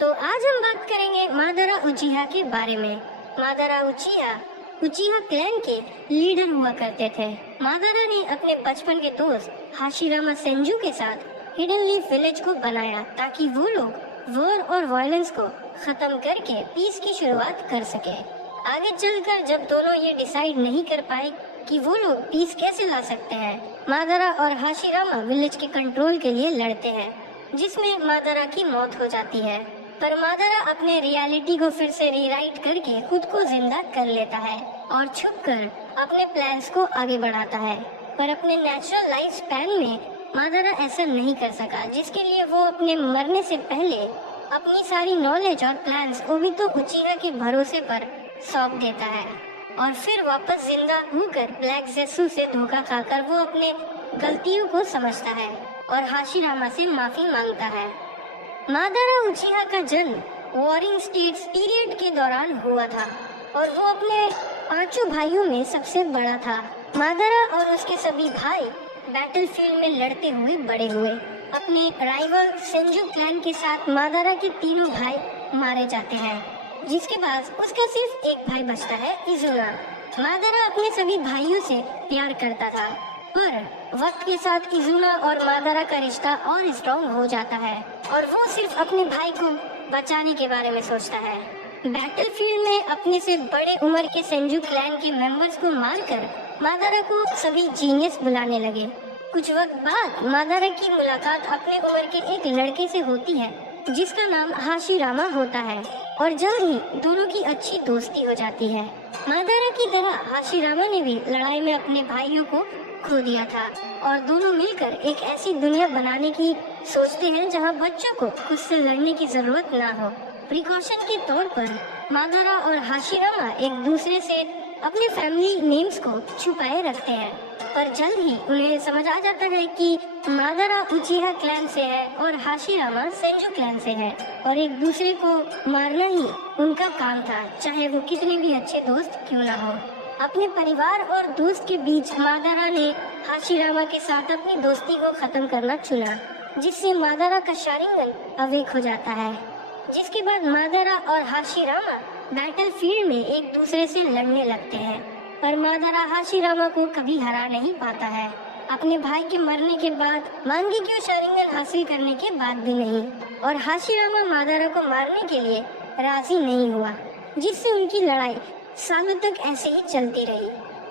तो आज हम बात करेंगे मादारा उचिहा के बारे में। मादारा उचिहा क्लैन के लीडर हुआ करते थे। मादारा ने अपने बचपन के दोस्त हाशिरामा सेंजू के साथ हिडन लीफ विलेज को बनाया ताकि वो लोग वॉर और वायलेंस को खत्म करके पीस की शुरुआत कर सके। आगे चलकर जब दोनों ये डिसाइड नहीं कर पाए कि वो लोग पीस कैसे ला सकते हैं, मादारा और हाशिरामा विलेज के कंट्रोल के लिए लड़ते हैं, जिसमें मादारा की मौत हो जाती है। पर मादारा अपने रियलिटी को फिर से रीराइट करके खुद को जिंदा कर लेता है और छुपकर अपने प्लान्स को आगे बढ़ाता है। पर अपने नेचुरल लाइफ स्पैन में मादारा ऐसा नहीं कर सका, जिसके लिए वो अपने मरने से पहले अपनी सारी नॉलेज और प्लान्स ओबितो उचिहा के भरोसे पर सौंप देता है और फिर वापस जिंदा होकर ब्लैक ज़ेसु से धोखा खाकर वो अपने गलतियों को समझता है और हाशिरामा से माफी मांगता है। मादारा उचिहा का जन्म वॉरिंग स्टेट्स पीरियड के दौरान हुआ था और वो अपने 5 भाइयों में सबसे बड़ा था। मादारा और उसके सभी भाई बैटलफील्ड में लड़ते हुए बड़े हुए। अपने राइवल सेंजू क्लैन के साथ मादारा के तीनों भाई मारे जाते हैं, जिसके बाद उसका सिर्फ एक भाई बचता है, इजुना। मादारा अपने सभी भाइयों से प्यार करता था, पर वक्त के साथ इजुना और मादारा का रिश्ता और स्ट्रॉन्ग हो जाता है और वो सिर्फ अपने भाई को बचाने के बारे में सोचता है। बैटलफील्ड में अपने से बड़े उम्र के सेंजू क्लैन के मेंबर्स को मारकर मादारा को सभी जीनियस बुलाने लगे। कुछ वक्त बाद मादारा की मुलाकात अपने उम्र के एक लड़के से होती है, जिसका नाम हाशिरामा होता है और जल्द ही दोनों की अच्छी दोस्ती हो जाती है। मादारा की तरह हाशिरामा ने भी लड़ाई में अपने भाइयों को खो दिया था और दोनों मिलकर एक ऐसी दुनिया बनाने की सोचते हैं जहां बच्चों को खुद से लड़ने की जरूरत ना हो। प्रिकॉशन के तौर पर मादारा और हाशिरामा एक दूसरे से अपने फैमिली नेम्स को छुपाए रखते हैं, पर जल्द ही उन्हें समझ आ जाता है कि मादारा उचिहा क्लैन से है और हाशिरामा सेंजू क्लैन से है और एक दूसरे को मारना ही उनका काम था, चाहे वो कितने भी अच्छे दोस्त क्यों ना हो। अपने परिवार और दोस्त के बीच मादारा ने हाशिरामा के साथ अपनी दोस्ती को खत्म करना चुना, जिससे मादारा का शारिंगन अवेक हो जाता है। जिसके बाद मादारा और हाशिरामा बैटलफील्ड में एक दूसरे से लड़ने लगते हैं, पर मादारा हाशिरामा को कभी हरा नहीं पाता है। अपने भाई के मरने के बाद मांगेक्यो शारिंगन हासिल करने के बाद भी नहीं, और हाशिरामा मादारा को मारने के लिए राजी नहीं हुआ, जिससे उनकी लड़ाई सालों तक ऐसे ही चलती रही।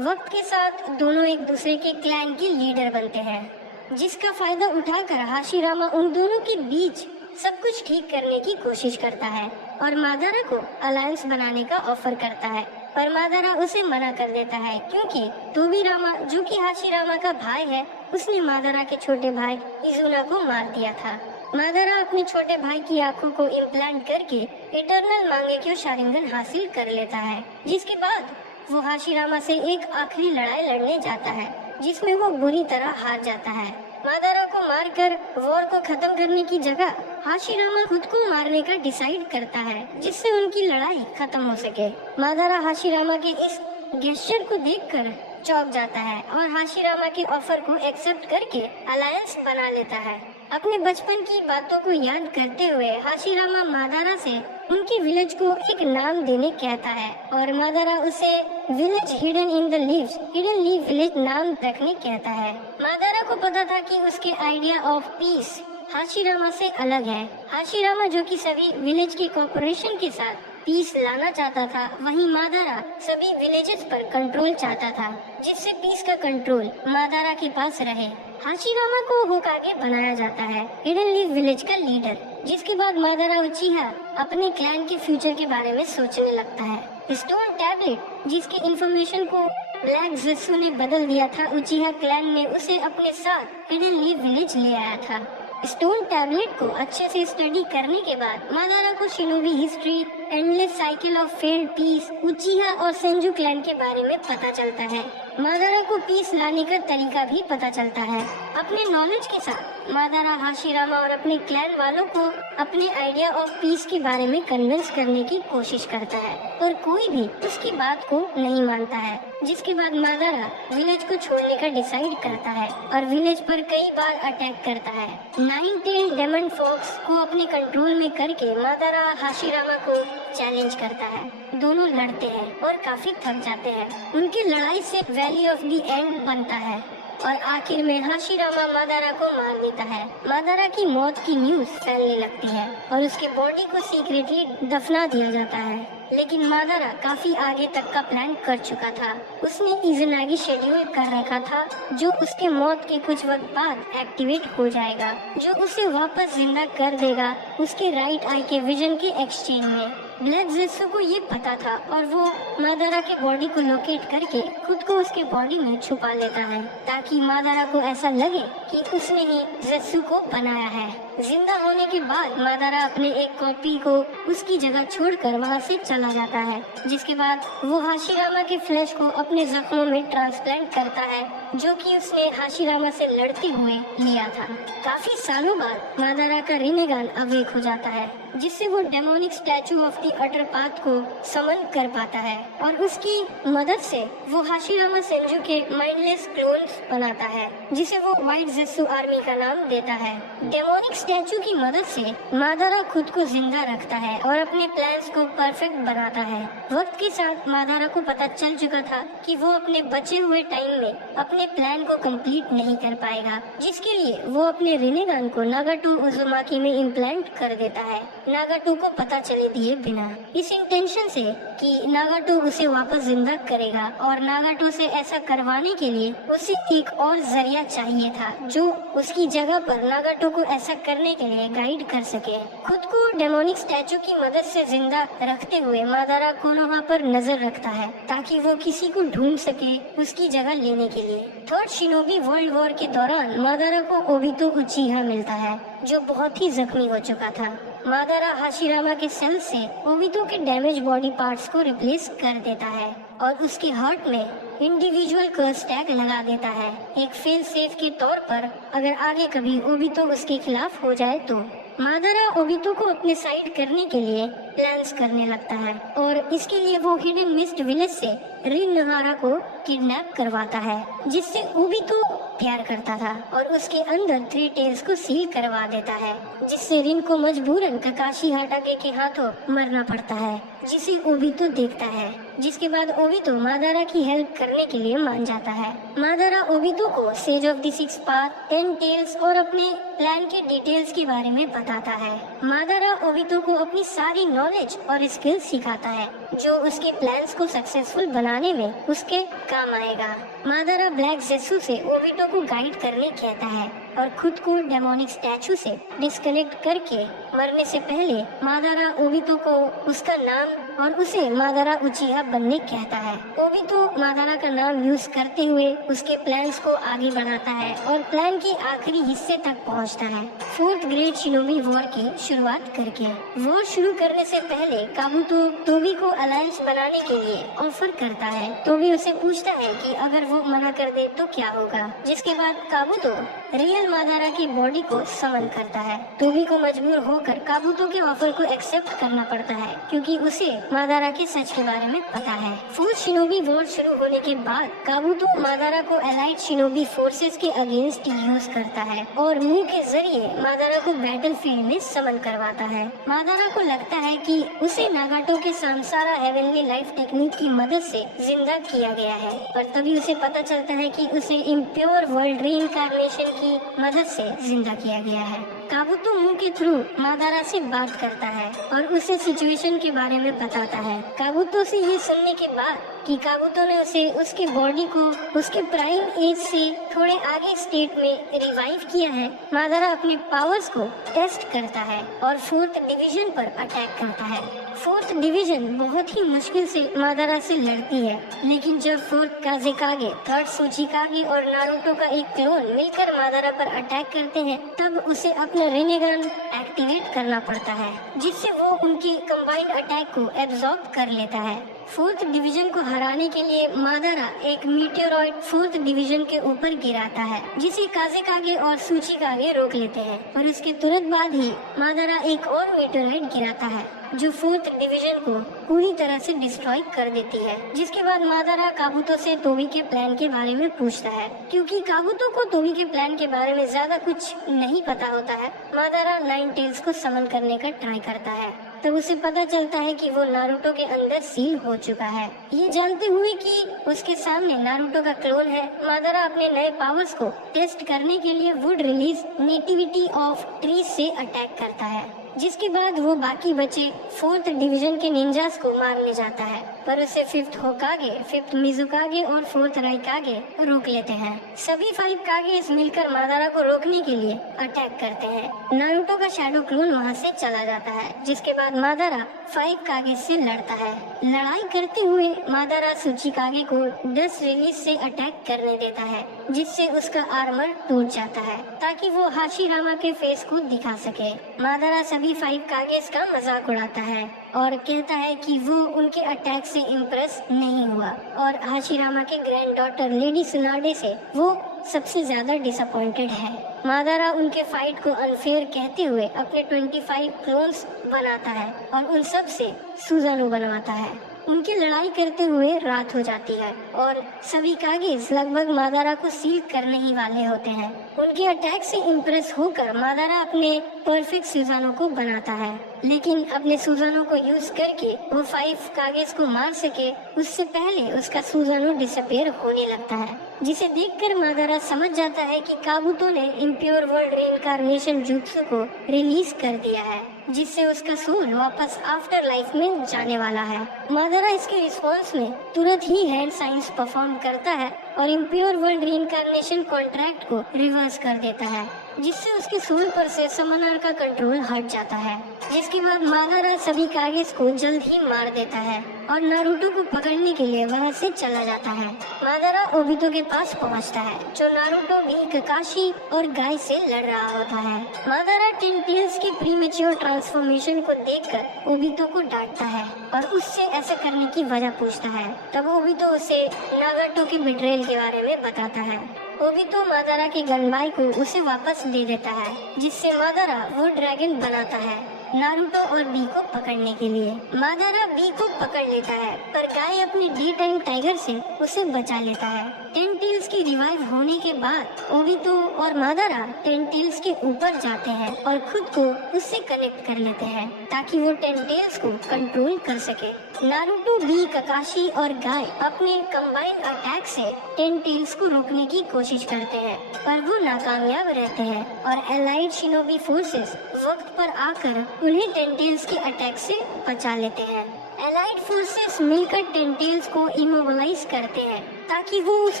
वक्त के साथ दोनों एक दूसरे के क्लैन के लीडर बनते हैं, जिसका फायदा उठाकर हाशिरामा उन दोनों के बीच सब कुछ ठीक करने की कोशिश करता है और मादारा को अलायंस बनाने का ऑफर करता है, पर मादारा उसे मना कर देता है क्योंकि तोबिरामा, जो कि हाशिरामा का भाई है, उसने मादारा के छोटे भाई इजुना को मार दिया था। मादारा अपने छोटे भाई की आंखों को इम्प्लांट करके इटर्नल मांगेक्यो शारिंगन हासिल कर लेता है, जिसके बाद वो हाशिरामा से एक आखिरी लड़ाई लड़ने जाता है, जिसमें वो बुरी तरह हार जाता है। मादारा को मारकर वॉर को खत्म करने की जगह हाशिरामा खुद को मारने का डिसाइड करता है, जिससे उनकी लड़ाई खत्म हो सके। मादारा हाशिरामा के इस गेस्चर को देखकर चौंक जाता है और हाशिरामा के ऑफर को एक्सेप्ट करके अलायंस बना लेता है। अपने बचपन की बातों को याद करते हुए हाशिरामा मादारा से उनकी विलेज को एक नाम देने कहता है और मादारा उसे village hidden in the leaves, hidden leave village नाम रखने कहता है। मादारा को पता था कि उसके आइडिया ऑफ पीस हाशिरामा से अलग है। हाशिरामा, जो कि सभी विलेज के कोऑपरेशन के साथ पीस लाना चाहता था, वहीं मादारा सभी विलेजेस पर कंट्रोल चाहता था, जिससे पीस का कंट्रोल मादारा के पास रहे। हाशिरामा को होकागे बनाया जाता है, हिडन लीव विलेज का लीडर, जिसके बाद मादारा उचिहा अपने क्लैन के फ्यूचर के बारे में सोचने लगता है। स्टोन टैबलेट, जिसके इंफॉर्मेशन को ब्लैक ज़ेसु ने बदल दिया था, उचिहा क्लैन ने उसे अपने साथ हिडन लीव विलेज ले आया था। स्टोन टैबलेट को अच्छे से स्टडी करने के बाद मादारा को shinobi history endless cycle of failed peace Uchiha और सेंजू क्लैन के बारे में पता चलता है। मादारा को पीस लाने का तरीका भी पता चलता है। अपने नॉलेज के साथ मादारा हाशिरामा और अपने क्लैन वालों को अपने आइडिया ऑफ पीस के बारे में कन्विंस करने की कोशिश करता है, पर कोई भी उसकी बात को नहीं मानता है। जिसके बाद मादारा विलेज को छोड़ने का डिसाइड करता है और विलेज पर कई बार अटैक करता है। नाइन टेल डेमन फॉक्स को अपने कंट्रोल में करके मादारा हाशिरामा को चैलेंज करता है। दोनों लड़ते हैं और काफी थक जाते हैं। उनकी लड़ाई से वैली ऑफ द एंड बनता है और आखिर में हाशिरामा मादारा को मार देता है। मादारा की मौत की न्यूज फैलने लगती है और उसके बॉडी को सीक्रेटली दफना दिया जाता है। लेकिन मादारा काफी आगे तक का प्लान कर चुका था। उसने इज़ुनागी शेड्यूल कर रखा था जो उसके मौत के कुछ वक्त बाद एक्टिवेट हो जाएगा, जो उसे वापस जिंदा कर देगा उसके राइट आई के विजन के एक्सचेंज में। ब्लैक जेसु को ये पता था और वो मादारा के बॉडी को लोकेट करके खुद को उसके बॉडी में छुपा लेता है ताकि मादारा को ऐसा लगे कि उसने ही जेसु को बनाया है। जिंदा होने के बाद मादारा अपने एक कॉपी को उसकी जगह छोड़कर वहाँ से चला जाता है, जिसके बाद वो हाशिरामा के फ्लैश को अपने जख्मों में ट्रांसप्लांट करता है जो कि उसने हाशिरामा से लड़ते हुए लिया था। काफी सालों बाद मादारा का रिनेगान अवेक हो जाता है, जिससे वो demonic statue of the utter path को समन कर पाता है और उसकी मदद से वो हाशिरामा सेंजू के माइंडलेस क्लोन्स बनाता है, जिसे वो व्हाइट जेसु आर्मी का नाम देता है। डेमोनिक स्टैचू की मदद से मादारा खुद को जिंदा रखता है और अपने प्लान्स को परफेक्ट बनाता है। वक्त के साथ मादारा को पता चल चुका था कि वो अपने बचे हुए टाइम में अपने प्लान को कंप्लीट नहीं कर पाएगा, जिसके लिए वो अपने रिनेगान को नागाटो उजुमाकी में इम्प्लांट कर देता है, नागाटो को पता चले दिए बिना, इस इंटेंशन से कि नागाटो उसे वापस जिंदा करेगा। और नागाटो से ऐसा करवाने के लिए उसे एक और जरिया चाहिए था जो उसकी जगह पर नागाटो को ऐसा करने के लिए गाइड कर सके। खुद को डेमोनिक स्टैचू की मदद से जिंदा रखते हुए मादारा कोनोहा पर नजर रखता है ताकि वो किसी को ढूंढ सके उसकी जगह लेने के लिए। थर्ड शिनोबी वर्ल्ड वॉर के दौरान मादारा को ओबितो उचिहा मिलता है जो बहुत ही जख्मी हो चुका था। मादारा हाशिरामा के सेल से ओबितो के डैमेज बॉडी पार्ट्स को रिप्लेस कर देता है और उसके हार्ट में इंडिविजुअल कर्स टैग लगा देता है, एक फेल सेफ के तौर पर अगर आगे कभी ओबितो उसके खिलाफ हो जाए तो। मादारा ओबितो को अपने साइड करने के लिए प्लान्स करने लगता है और इसके लिए वो हिडन मिस्ट विलेज से रिन नहारा को किडनैप करवाता है, जिससे ओबितो प्यार करता था और उसके अंदर थ्री टेल्स को सील करवा देता है, जिससे रिन को मजबूरन ककाशी हाटाके के हाथों मरना पड़ता है, जिसे ओबितो देखता है। जिसके बाद ओबितो मादारा की हेल्प करने के लिए मान जाता है। मादारा ओबितो को sage of the six path, 10 tails और अपने प्लान के डिटेल्स के बारे में बताता है। मादारा ओबितो को अपनी सारी नॉलेज और स्किल्स सिखाता है जो उसके प्लान्स को सक्सेसफुल बनाने में उसके काम आएगा। मादारा ब्लैक जेसु से ओबितो को गाइड करने कहता है और खुद को डेमोनिक स्टैचू से डिस्कनेक्ट करके मरने से पहले मादारा ओबितो को उसका नाम और उसे मादारा उचिहा बनने कहता है। ओबितो मादारा का नाम यूज करते हुए उसके प्लान्स को आगे बढ़ाता है और प्लान के आखिरी हिस्से तक पहुंचता है, फोर्थ ग्रेट शिनोबी वॉर की शुरुआत करके। वॉर शुरू करने से पहले काबुतो तोबी को अलायंस बनाने के लिए ऑफर करता है। तोबी उसे पूछता है कि अगर वो मना कर दे तो क्या होगा, जिसके बाद काबुतो रियल मादारा की बॉडी को समन करता है। तोबी को मजबूर होकर काबुतो के ऑफर को एक्सेप्ट करना पड़ता है क्योंकि उसे मादारा के सच के बारे में पता है। फोर्थ शिनोबी वॉर शुरू होने के बाद काबुतो मादारा को एलाइड शिनोबी फोर्सेस के अगेंस्ट यूज करता है और मुंह के जरिए मादारा को बैटलफील्ड में समन करवाता है। मादारा को लगता है कि उसे नागाटो के सांसारा हेवनली लाइफ टेक्निक की मदद से जिंदा किया गया है, पर तभी उसे पता चलता है कि उसे इम्प्योर वर्ल्ड रीइंकार्नेशन की मदद से जिंदा किया गया है। काबुतो मुंह के थ्रू मादारा से बात करता है और उसे सिचुएशन के बारे में बताता है। काबुतो से ये सुनने के बाद कि काबुतो ने उसे उसके बॉडी को उसके प्राइम एज से थोड़े आगे स्टेट में रिवाइव किया है, मादारा अपने पावर्स को टेस्ट करता है और फोर्थ डिवीजन पर अटैक करता है। फोर्थ डिवीजन बहुत ही मुश्किल से मादारा से लड़ती है, लेकिन जब फोर्थ काज़ेकागे, थर्ड सूचिकागे और नारुतो का एक क्लोन मिलकर मादारा पर अटैक करते हैं तब उसे अपना रिनेगान एक्टिवेट करना पड़ता है, जिससे वो उनके कंबाइंड अटैक को एब्जॉर्ब कर लेता है। फोर्थ डिवीजन को हराने के लिए मादारा एक मीटियोरॉइड फोर्थ डिवीजन के ऊपर गिराता है, जिसे काज़ेकागे और सूचिकागे रोक लेते हैं। और इसके तुरंत बाद ही मादारा एक और मीटियोरॉइड गिराता है जो फोर्थ डिवीजन को पूरी तरह से डिस्ट्रॉय कर देती है। जिसके बाद मादारा काबुतो से तोबी के प्लान के बारे में पूछता है। क्योंकि काबुतो को तोबी के प्लान के बारे में ज्यादा कुछ नहीं पता होता है, मादारा नाइन टेल्स को समन करने का ट्राई करता है। तब उसे पता चलता है कि वो नारुतो के अंदर सील हो चुका है। ये जानते हुए कि उसके सामने नारुतो का क्लोन है, मादारा अपने नए पावर्स को टेस्ट करने के लिए would release nativity of trees से अटैक करता है। जिसके बाद वो बाकी बचे फोर्थ डिवीजन के निंजास को मारने जाता है, पर उसे फिफ्थ होकागे, फिफ्थ मिजुकागे और फोर्थ राइकागे रोक लेते हैं। सभी 5 कागेस मिलकर मादारा को रोकने के लिए अटैक करते हैं। नारुतो का शैडो क्लोन वहाँ से चला जाता है। जिसके बाद मादारा 5 कागेस से लड़ता है। लड़ाई करते हुए मादारा सूचिकागे को 10 रिलीज से अटैक करने देता है, जिससे उसका आर्मर टूट जाता है ताकि वो हाशिरामा के फेस को दिखा सके। मादारा सभी 5 कागेस का मजाक उड़ाता है और कहता है कि वो उनके अटैक से इम्प्रेस नहीं हुआ और हाशिरामा के ग्रैंड डॉटर लेडी सुनाडे से वो सबसे ज्यादा डिसअपॉइंटेड है। मादारा उनके फाइट को अनफेयर कहते हुए अपने 25 क्लोन्स बनाता है और उन सब से सुजानो बनवाता है। उनकी लड़ाई करते हुए रात हो जाती है और सभी कागेस लगभग मादारा को सील करने ही वाले होते हैं। उनके अटैक से इम्प्रेस होकर मादारा अपने परफेक्ट सुजानो को बनाता है, लेकिन अपने सुजानो को यूज करके वो 5 कागेस को मार सके उससे पहले उसका सुजानो डिसअपियर होने लगता है। जिसे देखकर मादारा समझ जाता है कि काबुतो ने इम्प्योर वर्ल्ड रीइंकार्नेशन जुत्सु को रिलीज कर दिया है, जिससे उसका सोल वापस आफ्टर लाइफ में जाने वाला है। मादारा इसके रिस्पॉन्स में तुरंत ही हैंड साइंस परफॉर्म करता है और इम्प्योर वर्ल्ड रीइंकार्नेशन कॉन्ट्रैक्ट को रिवर्स कर देता है, जिससे उसके सोल पर से समनर का कंट्रोल हट जाता है। जिसके बाद मादारा सभी कागेस को जल्द ही मार देता है और नारुतो को पकड़ने के लिए वहां से चला जाता है। मादारा ओबितो के पास पहुंचता है, जो नारुतो भी ककाशी और गाय से लड़ रहा होता है। मादारा 10 टेल्स के प्रीमेच्योर ट्रांसफॉर्मेशन को देखकर ओबितो को डांटता है और उससे ऐसा करने की वजह पूछता है। तब ओबितो उसे नागाटो के बिट्रेयल के बारे में बताता है। ओबितो मादारा के गनबाई को उसे वापस दे देता है, जिससे मादारा वो ड्रैगन बनाता है नारुतो और बी को पकड़ने के लिए। मादारा बी को पकड़ लेता है, पर गाय अपने डे टाइम टाइगर से उसे बचा लेता है। 10 टेल्स की रिवाइव होने के बाद ओबितो और मादारा 10 टेल्स के ऊपर जाते हैं और खुद को उससे कनेक्ट कर लेते हैं ताकि वो 10 टेल्स को कंट्रोल कर सके। नारुतो, बी, ककाशी और गाय अपने कंबाइंड अटैक से 10 टेल्स को रोकने की कोशिश करते हैं, पर वो नाकामयाब रहते हैं और एलाइड शिनोबी फोर्सेस वक्त पर आकर उन्हें 10 टेल्स के अटैक से बचा लेते हैं। एलाइड फोर्सेस मिलकर 10 टेल्स को इमोबलाइज करते हैं ताकि वो उस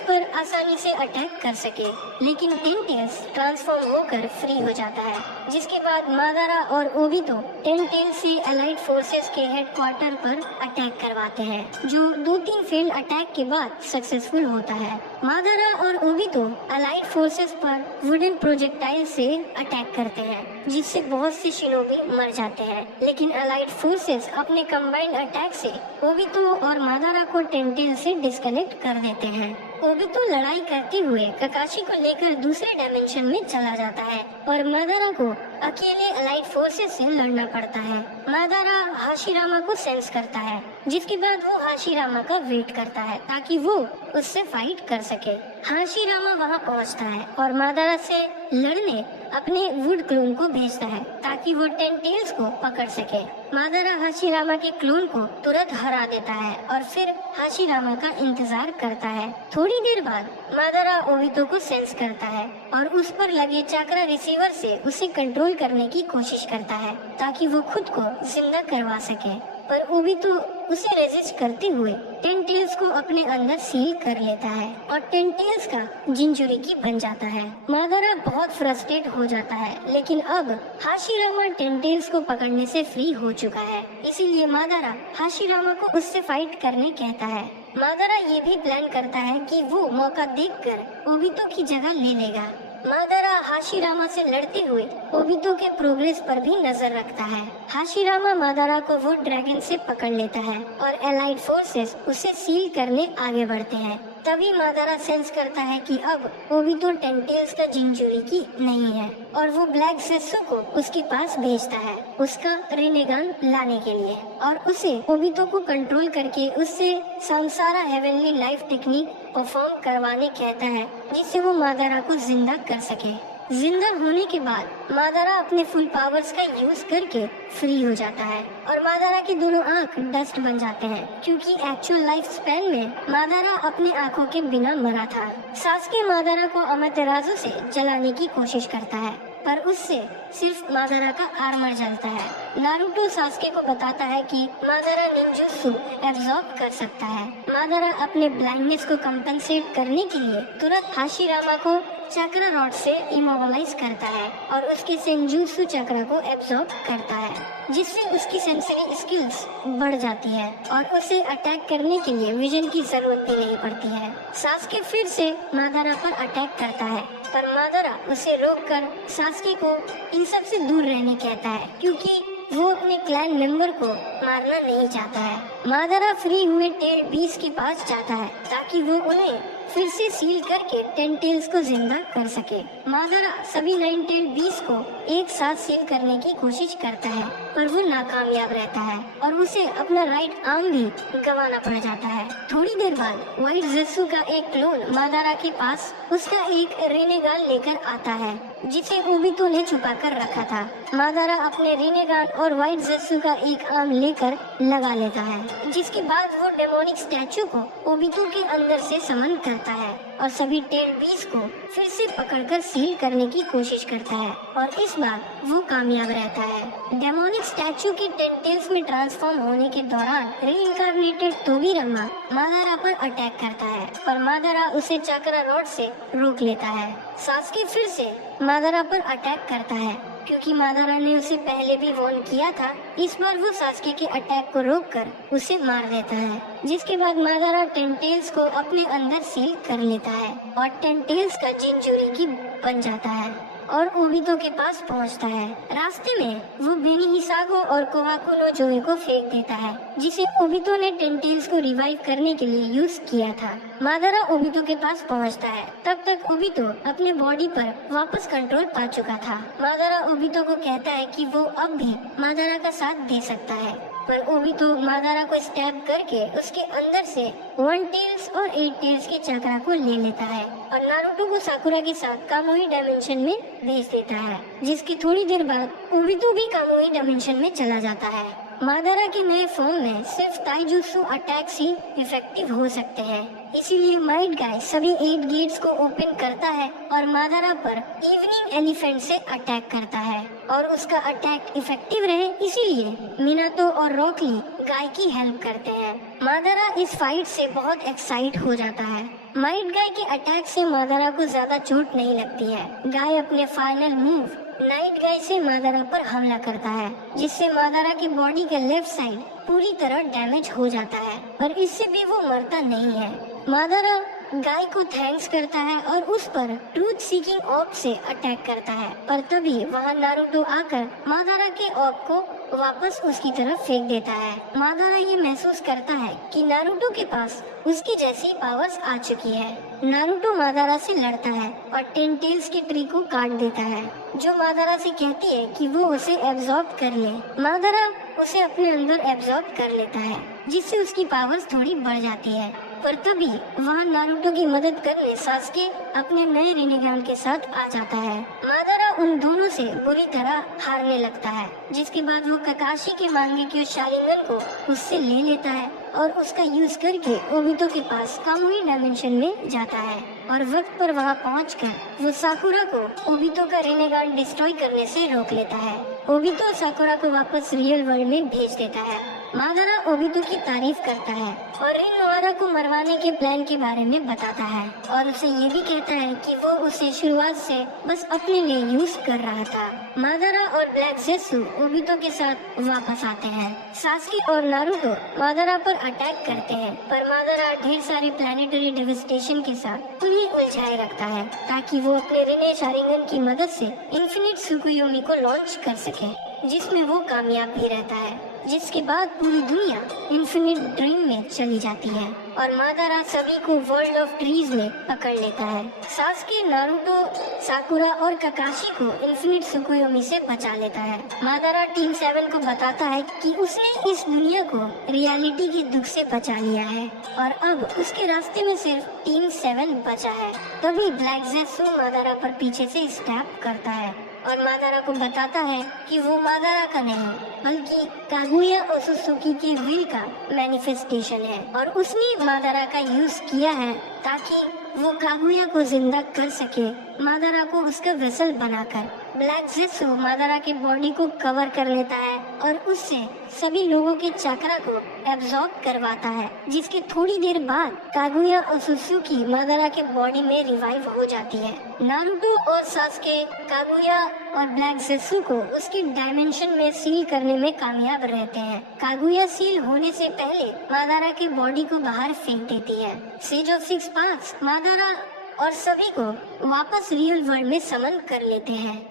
पर आसानी से अटैक कर सके, लेकिन 10 टेल्स ट्रांसफॉर्म होकर फ्री हो जाता है। जिसके बाद मादारा और ओबितो 10 टेल्स से एलाइड फोर्सेस के हेडक्वार्टर पर अटैक करवाते हैं, जो 2-3 फेल्ड अटैक के बाद सक्सेसफुल होता है। मादारा और ओबितो एलाइड फोर्सेस पर वुडन प्रोजेक्टाइल से अटैक करते हैं, जिससे बहुत से शिनोबी मर जाते हैं, लेकिन एलाइड फोर्सेस अपने कंबाइंड अटैक से ओबितो और मादारा को 10 टेल से डिस्कनेक्ट कर देते हैं। ओबितो लड़ाई करते हुए ककाशी को लेकर दूसरे डायमेंशन में चला जाता है और मादारा को अकेले एलाइड फोर्सेस से लड़ना पड़ता है। मादारा हाशिरामा को सेंस करता है, जिसके बाद वो हाशिरामा का वेट करता है ताकि वो उससे फाइट कर सके। हाशिरामा वहाँ पहुँचता है और मादारा से लड़ने अपने वुड क्लोन को भेजता है ताकि वो 10 टेल्स को पकड़ सके। मादारा हाशिरामा के क्लोन को तुरंत हरा देता है और फिर हाशिरामा का इंतजार करता है। थोड़ी देर बाद मादारा ओबितो को सेंस करता है और उस पर लगे चाक्रा रिसीवर से उसे कंट्रोल करने की कोशिश करता है ताकि वो खुद को जिंदा करवा सके, पर ओबितो उसे रेजिस्ट करते हुए 10 टेल्स को अपने अंदर सील कर लेता है और 10 टेल्स का जिंजुरिकी बन जाता है। मादारा बहुत फ्रस्ट्रेट हो जाता है, लेकिन अब हाशिरामा 10 टेल्स को पकड़ने से फ्री हो चुका है, इसीलिए मादारा हाशिरामा को उससे फाइट करने कहता है। मादारा ये भी प्लान करता है कि वो मौका देखकर ओबितो की जगह ले लेगा, मादारा हाशिरामा से लड़ते हुए ओबितो के प्रोग्रेस पर भी नजर रखता है। हाशिरामा मादारा को वो ड्रैगन से पकड़ लेता है और एलाइड फोर्सेस उसे सील करने आगे बढ़ते हैं। तभी मादारा सेंस करता है कि अब ओबितो टेंटेल्स का जिंजुरिकी नहीं है और वो ब्लैक सेसु को उसके पास भेजता है उसका रिनेगान लाने के लिए और उसे ओबितो को कंट्रोल करके उससे संसारा हेवनली लाइफ टेक्निक परफॉर्म करवाने कहता है, जिससे वो मादारा को जिंदा कर सके। जिंदा होने के बाद मादारा अपने फुल पावर्स का यूज करके फ्री हो जाता है और मादारा की दोनों आंख डस्ट बन जाते हैं, क्योंकि एक्चुअल लाइफ स्पैन में मादारा अपने आंखों के बिना मरा था। सास्के मादारा को अमातेराजु से जलाने की कोशिश करता है, पर उससे सिर्फ मादारा का आर्मर जलता है। नारुतो सास्के को बताता है कि मादारा निंजुत्सु एब्जॉर्ब कर सकता है। मादारा अपने ब्लाइंडनेस को कंपनसेट करने के लिए तुरंत हाशिरामा को चक्र रॉड से इमोबलाइज करता है और उसके सेंजुत्सु चक्र को एब्जॉर्ब करता है, जिससे उसकी सेंसरी स्किल्स बढ़ जाती है और उसे अटैक करने के लिए विजन की जरूरत भी नहीं पड़ती है। सास्के फिर से मादारा पर अटैक करता है, पर मादारा उसे रोककर सास्के को इन सब से दूर रहने कहता है, क्योंकि वो अपने क्लैन मेंबर को मारना नहीं चाहता है। मादारा फ्री हुए टेल बीस के पास जाता है ताकि वो उन्हें फिर से सील करके टेंटेल्स को जिंदा कर सके। मादारा सभी 9 टेल बीस को एक साथ सील करने की कोशिश करता है, पर वो नाकामयाब रहता है और उसे अपना राइट आर्म भी गंवाना पड़ जाता है। थोड़ी देर बाद व्हाइट ज़ेत्सु का एक क्लोन मादारा के पास उसका एक रिनेगान लेकर आता है, जिसे ओबितो ने छुपा कर रखा था। मादारा अपने रिनेगान और व्हाइट ज़ेत्सु का एक आर्म लेकर लगा लेता है, जिसके बाद वो डेमोनिक स्टैचू को ओबितो के अंदर से समन करता है और सभी टेल बीस को फिर से पकड़कर सील करने की कोशिश करता है और इस बार वो कामयाब रहता है। डेमोनिक स्टैचू के टेंटेल्स में ट्रांसफॉर्म होने के दौरान रीइंकार्नेटेड तोबिरामा मादारा पर अटैक करता है, पर मादारा उसे चक्र रॉड से रोक लेता है। सास्के फिर से मादारा पर अटैक करता है, क्योंकि मादारा ने उसे पहले भी वार्न किया था। इस बार वो सास्के के अटैक को रोककर उसे मार देता है, जिसके बाद मादारा टेंटेल्स को अपने अंदर सील कर लेता है और टेंटेल्स का जिंजुरिकी बन जाता है और ओबितो के पास पहुंचता है। रास्ते में वो बेनी हिसागो और कोहाकु नो जोए को फेंक देता है, जिसे ओबितो ने टेंटेल्स को रिवाइव करने के लिए यूज किया था। मादारा ओबितो के पास पहुंचता है, तब तक ओबितो अपने बॉडी पर वापस कंट्रोल पा चुका था। मादारा ओबितो को कहता है कि वो अब भी मादारा का साथ दे सकता है, पर ओबितो मादारा को स्टैब करके उसके अंदर से 1 टेल्स और 8 टेल्स के चक्रा को ले लेता है और नारुतो को साकुरा के साथ कामुई डायमेंशन में भेज देता है, जिसकी थोड़ी देर बाद ओबितो भी कामुई डायमेंशन में चला जाता है। मादारा के नए फॉर्म में सिर्फ ताइजुत्सु अटैक्स ही इफेक्टिव हो सकते हैं, इसीलिए माइट गाय सभी 8 गेट्स को ओपन करता है और मादारा पर इवनिंग एलिफेंट से अटैक करता है और उसका अटैक इफेक्टिव रहे इसीलिए मिनातो और रॉकली गाय की हेल्प करते हैं। मादारा इस फाइट से बहुत एक्साइट हो जाता है। माइट गाय के अटैक से मादारा को ज्यादा चोट नहीं लगती है। गाय अपने फाइनल मूव नाइट गाय से मादारा पर हमला करता है, जिससे मादारा की बॉडी का लेफ्ट साइड पूरी तरह डैमेज हो जाता है, पर इससे भी वो मरता नहीं है। मादारा गाय को थैंक्स करता है और उस पर ट्रूथ सीकिंग ऑर्ब से अटैक करता है, पर तभी वहाँ नारुतो आकर मादारा के ऑर्ब को वापस उसकी तरफ फेंक देता है। मादारा ये महसूस करता है कि नारुतो के पास उसकी जैसी पावर्स आ चुकी है। नारुतो मादारा से लड़ता है और टेंटेल्स के ट्री को काट देता है, जो मादारा से कहती है कि वो उसे एब्जॉर्ब कर ले। मादारा उसे अपने अंदर एब्जॉर्ब कर लेता है, जिससे उसकी पावर्स थोड़ी बढ़ जाती है, पर तभी वहाँ नारुतो की मदद करने सास्के अपने नए रिनेगान के साथ आ जाता है। मादारा उन दोनों से बुरी तरह हारने लगता है, जिसके बाद वो ककाशी के मांगे के शारिंगन को उससे ले लेता है और उसका यूज करके ओबितो के पास कामुई डायमेंशन में जाता है और वक्त पर वहाँ पहुंचकर वो साकुरा को ओबितो का रिनेगान डिस्ट्रॉय करने से रोक लेता है। ओबितो साकुरा को वापस रियल वर्ल्ड में भेज देता है मादारा ओबितो की तारीफ करता है और रिन नोआरा को मरवाने के प्लान के बारे में बताता है और उसे ये भी कहता है कि वो उसे शुरुआत से बस अपने लिए यूज कर रहा था। मादारा और ब्लैक ज़ेत्सु ओबितो के साथ वापस आते हैं। सास्के और नारुतो मादारा पर अटैक करते हैं, पर मादारा ढेर सारे प्लैनेटरी डेविस्टेशन के साथ उन्हें उलझाए रखता है ताकि वो अपने रिने शारिंगन की मदद से इन्फिनिट सुकुयोमी को लॉन्च कर सके, जिसमें वो कामयाब भी रहता है। जिसके बाद पूरी दुनिया इन्फिनिट ड्रीम में चली जाती है और मादारा सभी को वर्ल्ड ऑफ ट्रीज में पकड़ लेता है। सास्के, नारुतो, साकुरा और ककाशी को इन्फिनिट सुकुयोमी से बचा लेता है। मादारा टीम 7 को बताता है कि उसने इस दुनिया को रियलिटी के दुख से बचा लिया है और अब उसके रास्ते में सिर्फ टीम 7 बचा है। तभी ब्लैक ज़ेत्सु मादारा पर पीछे से स्टैप करता है और मादारा को बताता है कि वो मादारा का नहीं बल्कि कागुया ओसुसुकी के विल का मैनिफेस्टेशन है और उसने मादारा का यूज किया है ताकि वो कागुया को जिंदा कर सके, मादारा को उसका वेसल बनाकर। ब्लैक ज़ेत्सु मादारा के बॉडी को कवर कर लेता है और उससे सभी लोगों के चक्रा को एब्जॉर्ब करवाता है, जिसके थोड़ी देर बाद कागुया ओसुसुकी मादारा के बॉडी में रिवाइव हो जाती है। नारुतो और सास्के कागुया और ब्लैक ज़ेत्सु को उसके डायमेंशन में सील करने में कामयाब रहते हैं। कागुया सील होने से पहले मादारा के बॉडी को बाहर फेंक देती है। सेज ऑफ सिक्स पाथ्स मादारा और सभी को वापस रियल वर्ल्ड में समन कर लेते हैं।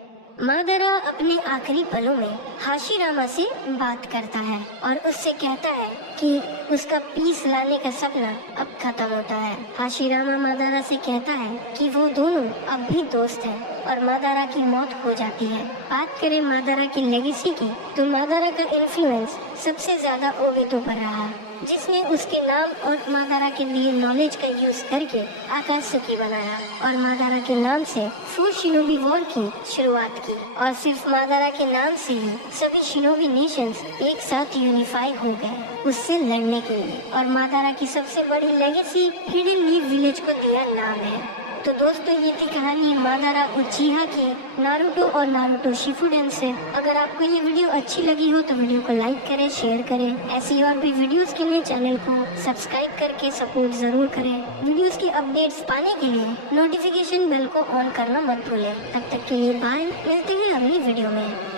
मादारा अपने आखिरी पलों में हाशिरामा से बात करता है और उससे कहता है कि उसका पीस लाने का सपना अब खत्म होता है। हाशिरामा मादारा से कहता है कि वो दोनों अब भी दोस्त हैं और मादारा की मौत हो जाती है। बात करें मादारा की लेगेसी की, तो मादारा का इन्फ्लुएंस सबसे ज्यादा ओबितो पर रहा, जिसने उसके नाम और मादारा के लिए नॉलेज का यूज करके आकात्सुकी बनाया और मादारा के नाम से 4 शिनोबी वॉर की शुरुआत की और सिर्फ मादारा के नाम से ही सभी शिनोबी नेशंस एक साथ यूनिफाई हो गए उससे लड़ने के लिए। और मादारा की सबसे बड़ी लेगेसी हिडन लीफ विलेज को दिया नाम है। तो दोस्तों, ये थी कहानी मादारा उचिहा की नारुतो और नारुतो शिपुडेन से। अगर आपको ये वीडियो अच्छी लगी हो तो वीडियो को लाइक करें, शेयर करें। ऐसी और भी वीडियोस के लिए चैनल को सब्सक्राइब करके सपोर्ट जरूर करें। वीडियोस की अपडेट्स पाने के लिए नोटिफिकेशन बेल को ऑन करना मत भूलें। तब तक के लिए बाय, मिलते हैं अगली वीडियो में।